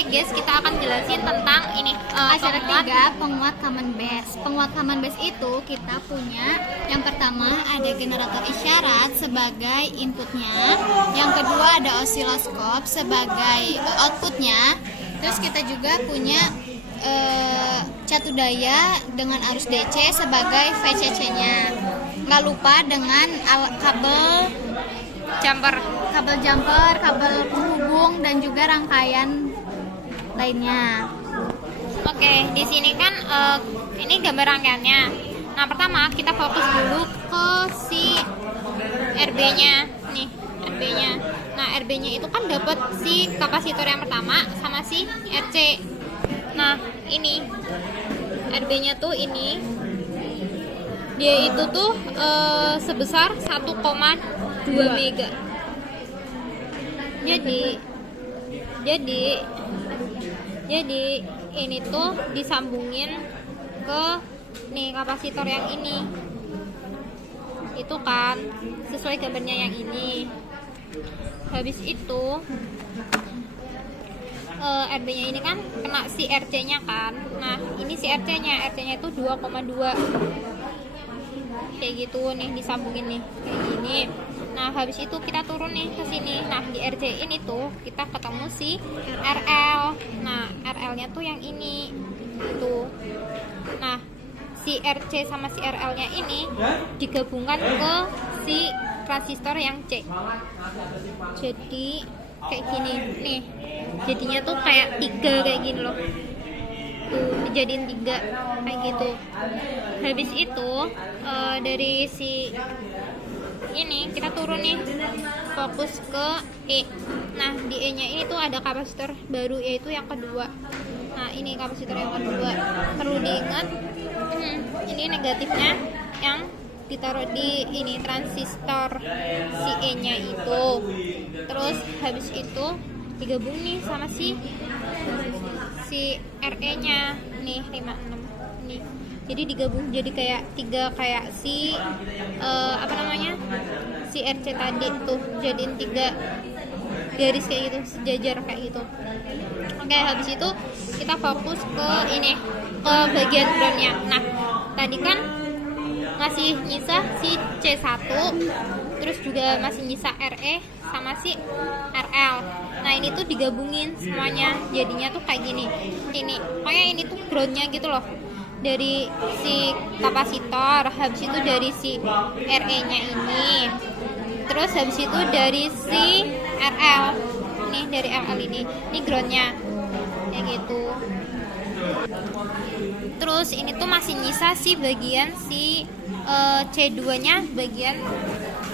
Oke guys, kita akan jelasin tentang ini Acara ketiga, penguat common base. Penguat common base itu kita punya yang pertama ada generator isyarat sebagai inputnya, yang kedua ada osiloskop sebagai outputnya, terus kita juga punya catu daya dengan arus DC sebagai VCC-nya. Nggak lupa dengan kabel jumper, kabel penghubung dan juga rangkaian lainnya. Oke, di sini kan ini gambar rangkaiannya. Nah, pertama kita fokus dulu ke si RB-nya. Nih, RB-nya. Nah, RB-nya itu kan dapat si kapasitor yang pertama sama si RC. Nah, ini RB-nya tuh ini dia itu tuh sebesar 1,2 mega. Jadi ini tuh disambungin ke nih kapasitor yang ini. Itu kan sesuai gambarnya yang ini. Habis itu RB-nya ini kan kena si RC-nya kan. Nah, ini si RC-nya itu 2,2. Kayak gitu nih, disambungin nih kayak gini. Nah, habis itu kita turun nih ke sini. Nah, di RC ini tuh kita ketemu si RL. Nah, RL-nya tuh yang ini. Itu. Nah, si RC sama si RL-nya ini digabungkan ke si transistor yang C. Jadi kayak gini nih. Jadinya tuh kayak 3 kayak gini loh. Tuh, dijadiin 3 kayak gitu. Habis itu dari si ini kita turun nih, fokus ke E. Nah, di E nya ini tuh ada kapasitor baru, yaitu yang kedua. Nah, ini kapasitor yang kedua. Perlu diingat, ini negatifnya yang ditaruh di ini transistor si E nya itu. Terus habis itu digabung nih sama si RE nya nih 56 nih. Jadi digabung jadi kayak 3 kayak si si RC tadi tuh jadiin 3 garis kayak gitu, sejajar kayak gitu. Oke, habis itu kita fokus ke ini, ke bagian groundnya. Nah, tadi kan masih nyisa si C1, terus juga masih nyisa RE sama si RL. Nah, ini tuh digabungin semuanya, jadinya tuh kayak gini. Ini pokoknya ini tuh groundnya gitu loh, dari si kapasitor, habis itu dari si RE nya ini, terus habis itu dari si RL nih, dari RL ini groundnya kayak gitu. Terus ini tuh masih nyisa si bagian si C2 nya bagian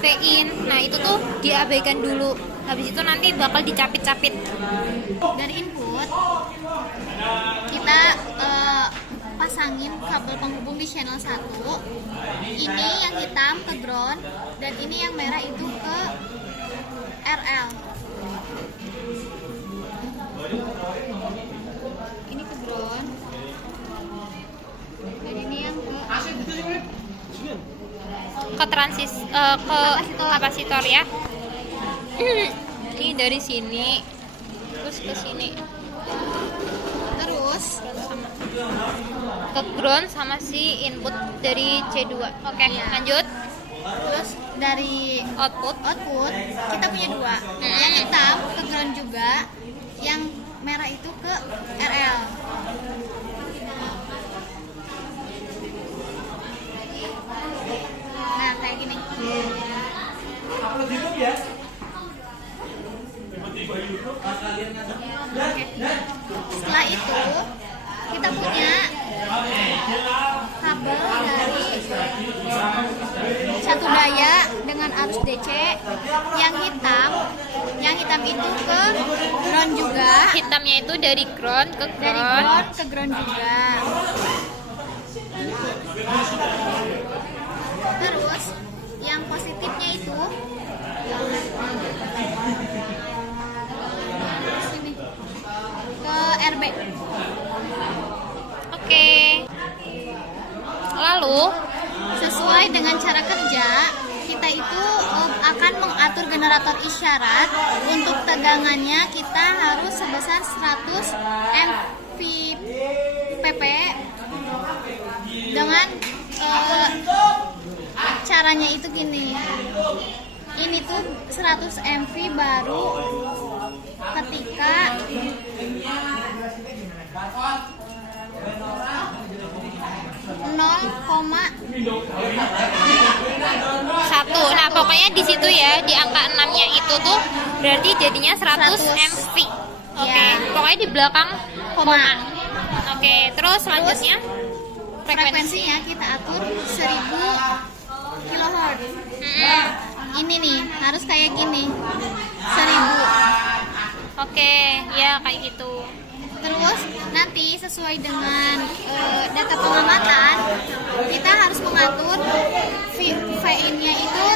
V-in. Nah, itu tuh diabaikan dulu, habis itu nanti bakal dicapit-capit. Dari input kita pasangin kabel penghubung di channel 1. Ini yang hitam ke ground dan ini yang merah itu ke RL. Ini ke ground dan ini yang ke kapasitor ya. Ini dari sini terus ke sini, terus ke ground sama si input dari C2. Oke, lanjut. Terus dari Output kita punya 2. Yang hitam ke ground juga, yang merah itu ke RL. Nah, kayak gini. Oke. Setelah itu kita punya kabel dari catu daya dengan arus DC. Yang hitam itu ke ground juga. Hitamnya itu dari ground ke Dari ground. ground ke ground juga. Terus yang positifnya itu sini ke RB. Oke. Lalu Sesuai dengan cara kerja, kita itu akan mengatur generator generator isyarat, untuk tegangannya kita harus sebesar 100 mVpp. Dengan caranya itu gini, ini tuh 100 mV baru ketika satu. Nah pokoknya di situ ya, di angka 6-nya itu tuh berarti jadinya 100 mV. Oke, Ya. pokoknya di belakang koma. Oke, terus selanjutnya Frekuensinya kita atur 1000 kHz. Ini nih harus kayak gini, 1000. Oke, ya kayak gitu. Terus nanti sesuai dengan data pengamatan, kita harus mengatur VIN-nya itu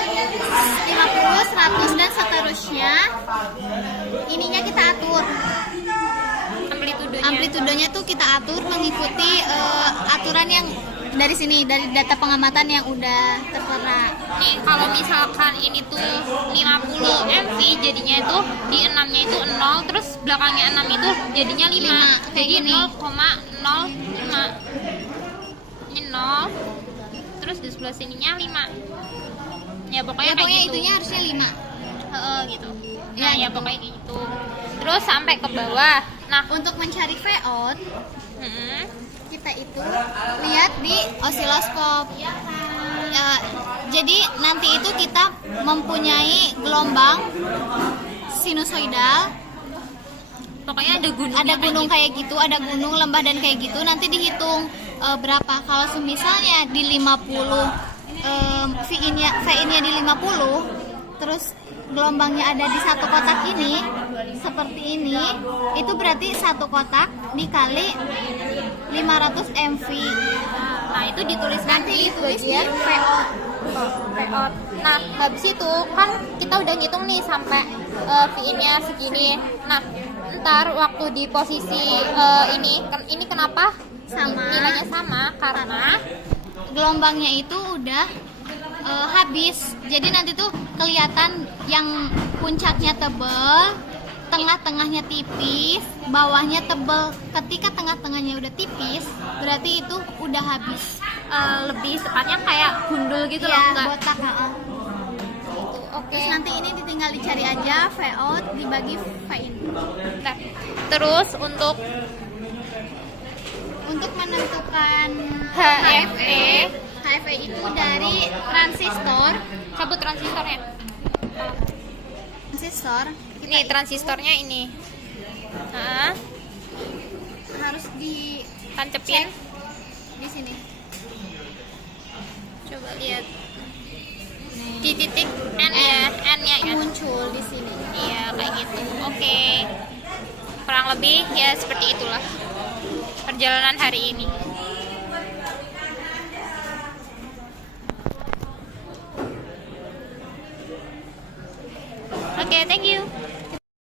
50, 100 dan seterusnya. Ininya kita atur. Amplitudenya tuh kita atur mengikuti aturan yang dari sini, dari data pengamatan yang udah tertera. Nih kalau misalkan ini tuh 50 mV jadinya itu di 6-nya itu 0, terus belakangnya 6 itu jadinya 5. kayak Jadi gini. 0,05. Ini 0. Terus di sebelah sininya 5. Ya pokoknya kayak gitu. Itunya harusnya 5. Gitu. Nah, ya pokoknya kayak gitu. Terus sampai ke bawah. Nah, Untuk mencari Vout, hmm, kita itu lihat di osiloskop. Jadi nanti itu kita mempunyai gelombang sinusoidal. pokoknya ada gunung. Ada gunung kayak gitu, ada gunung, lembah dan kayak gitu. Nanti dihitung berapa. Kalau misalnya di 50 VIN-nya di 50, terus gelombangnya ada di satu kotak ini seperti ini, itu berarti satu kotak dikali 500 mV. Nah, itu dituliskan Nanti di ditulis di bagian Vout. Vout. Nah, habis itu kan kita udah ngitung nih sampai VIN-nya segini. Nah, ntar waktu di posisi ini kenapa Sama. nilainya sama? Karena Gelombangnya itu udah habis. Jadi nanti tuh kelihatan yang puncaknya tebel, tengah-tengahnya tipis, bawahnya tebel. Ketika tengah-tengahnya udah tipis, berarti itu udah habis. lebih tepatnya kayak gundul gitu loh, Ya, enggak? botak. Oke. Terus nanti ini ditinggal dicari aja Vout dibagi VIN. Bentar. Terus untuk menentukan HFE, HFE itu dari transistor. cabut transistornya. Kita Nih transistornya ini. Nah, harus tancepin. di sini. Coba lihat. Di titik N ya, N-nya ya. Muncul di sini. Iya, kayak gitu. Oke. Kurang lebih ya seperti itulah perjalanan hari ini. Oke, thank you.